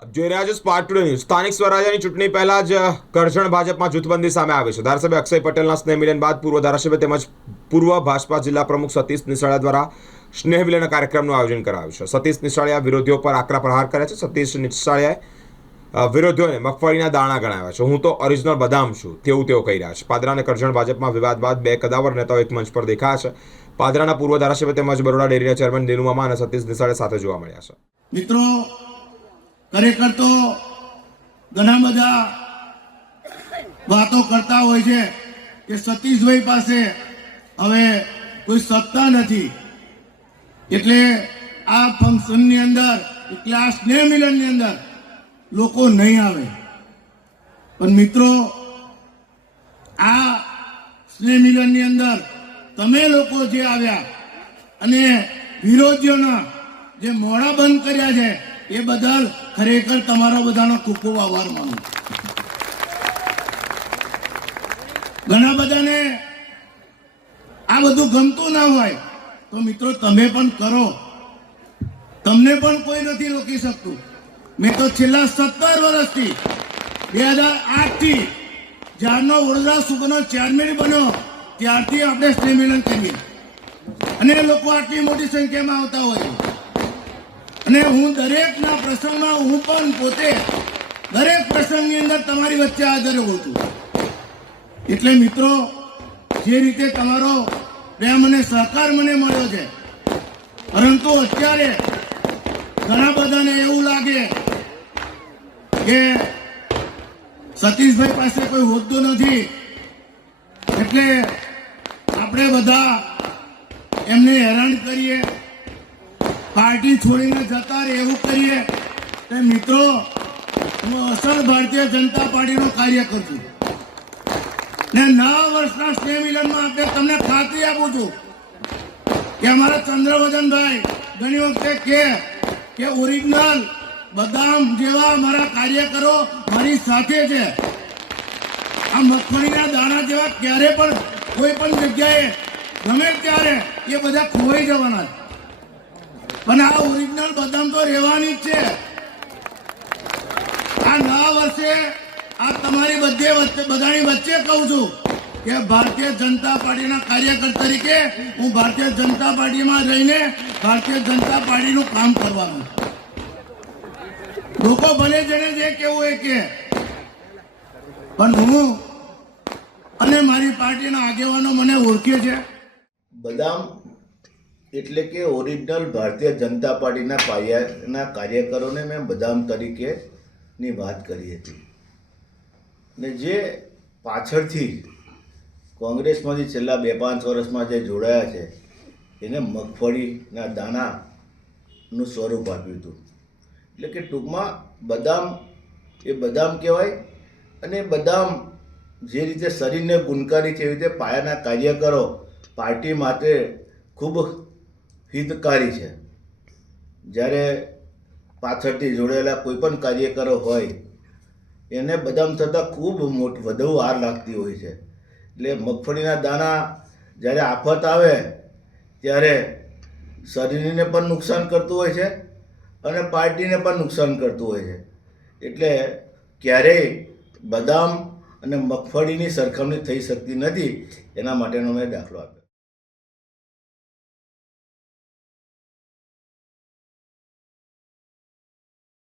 આપ જોઈ રહ્યા છો સ્પાર્ક ટુડે ન્યૂઝ। સ્થાનિક સ્વરાજ્યની ચૂંટણી પહેલા જ કરજણ ભાજપમાં જૂથબંધી સામે આવી છે। ધારાસભ્ય અક્ષય પટેલના સ્નેહ મિલન બાદ પૂર્વ ધારાસભ્ય તેમજ પૂર્વ ભાજપા જિલ્લા પ્રમુખ સતીશ નિશાળિયા દ્વારા સ્નેહ મિલન કાર્યક્રમનું આયોજન કરાયું છે। સતીશ નિશાળિયા વિરોધીઓ પર આકરા પ્રહાર કર્યા છે। સતીશ નિશાળિયાએ વિરોધીઓને મગફળીના દાણા ગણાવ્યા છે। હું તો ઓરિજિનલ બદામ છું તેવું તેઓ કહી રહ્યા છે। પાદરા અને કરજણ ભાજપમાં વિવાદ બાદ બે કદાવર નેતાઓ એક મંચ પર દેખાયા છે। પાદરાના પૂર્વ ધારાસભ્ય તેમજ બરોડા ડેરીના ચેરમેન દિનુ મામા અને સતીશ નિશાળિયા સાથે જોવા મળ્યા છે। મિત્રો ખરેખર તો ઘણા બધા વાતો કરતા હોય છે કે સતીશભાઈ પાસે હવે કોઈ સત્તા નથી, એટલે આ ફંક્શનની અંદર એટલે આ સ્નેહ મિલનની અંદર લોકો નહીં આવે। પણ મિત્રો, આ સ્નેહ મિલનની અંદર તમે લોકો જે આવ્યા અને વિરોધીઓના જે મોડા બંધ કર્યા છે એ બદલ ખરેખર તમારો બધાનો ખૂબ ખૂબ આભાર માનું। ઘણા બધાને આ બધું ગમતું ના હોય તો મિત્રો તમે પણ કરો, તમને પણ કોઈ નથી રોકી શકતું। મેં તો છેલ્લા 17 વર્ષથી 2008 થી જ્યારનો વડોદરા સુગરનો ચેરમેન બન્યો ત્યારથી આપણે સ્નેહ મિલન કરીએ અને લોકો આટલી મોટી સંખ્યામાં આવતા હોય અને હું દરેકના પ્રસંગમાં હું પણ પોતે દરેક પ્રસંગની અંદર તમારી વચ્ચે હાજર હોઉં છું। એટલે મિત્રો, જે રીતે તમારો પ્રેમ અને સહકાર મને મળ્યો છે, પરંતુ અત્યારે ઘણા બધાને એવું લાગે કે સતીશભાઈ પાસે કોઈ હોદ્દો નથી એટલે આપણે બધા એમને હેરાન કરીએ, પાર્ટી છોડીને જતા રહે એવું કરીએ। તો મિત્રો, હું અસલ ભારતીય જનતા પાર્ટીનો કાર્યકર છું ને 9 વર્ષના સ્નેહ મિલનમાં આપણે તમને ખાતરી આપું છું કે અમારા ચંદ્રવદનભાઈ ઘણી વખતે કે ઓરિજિનલ બદામ જેવા અમારા કાર્યકરો મારી સાથે છે। આ મગફળીના દાણા જેવા ક્યારે પણ કોઈ પણ જગ્યાએ ગમે ત્યારે એ બધા ખોવાઈ જવાના છે, પણ આ ઓરિજિનલ બદામ તો રહેવાની જ છે। આ 9 વર્ષે આ તમારી બધાની વચ્ચે કહું છું કે ભારતીય જનતા પાર્ટીના કાર્યકર તરીકે હું ભારતીય જનતા પાર્ટીમાં રહીને ભારતીય જનતા પાર્ટીનું કામ કરવાનું। લોકો ભલે જેને જે કેવું એ કે, પણ હું અને મારી પાર્ટીના આગેવાનો મને ઓળખે છે। બદામ એટલે કે ઓરિજિનલ ભારતીય જનતા પાર્ટીના પાયાના કાર્યકરોને મેં બદામ તરીકેની વાત કરી હતી ને જે પાછળથી કોંગ્રેસમાંથી છેલ્લા 2-5 વર્ષમાં જે જોડાયા છે એને મગફળીના દાણાનું સ્વરૂપ આપ્યું હતું। એટલે કે ટૂંકમાં બદામ એ બદામ કહેવાય અને બદામ જે રીતે શરીરને ગુણકારી છે એવી રીતે પાયાના કાર્યકરો પાર્ટી માટે ખૂબ હિતકારી છે। જ્યારે પાછળથી જોડાયેલા કોઈ પણ કાર્યકરો હોય એને બદામ થતાં ખૂબ વધુ વાર લાગતી હોય છે। એટલે મગફળીના દાણા જ્યારે આફત આવે ત્યારે શરીરને પણ નુકસાન કરતું હોય છે અને પાર્ટીને પણ નુકસાન કરતું હોય છે। એટલે ક્યારેય બદામ અને મગફળીની સરખામણી થઈ શકતી નથી, એના માટેનો મેં દાખલો આપ્યો।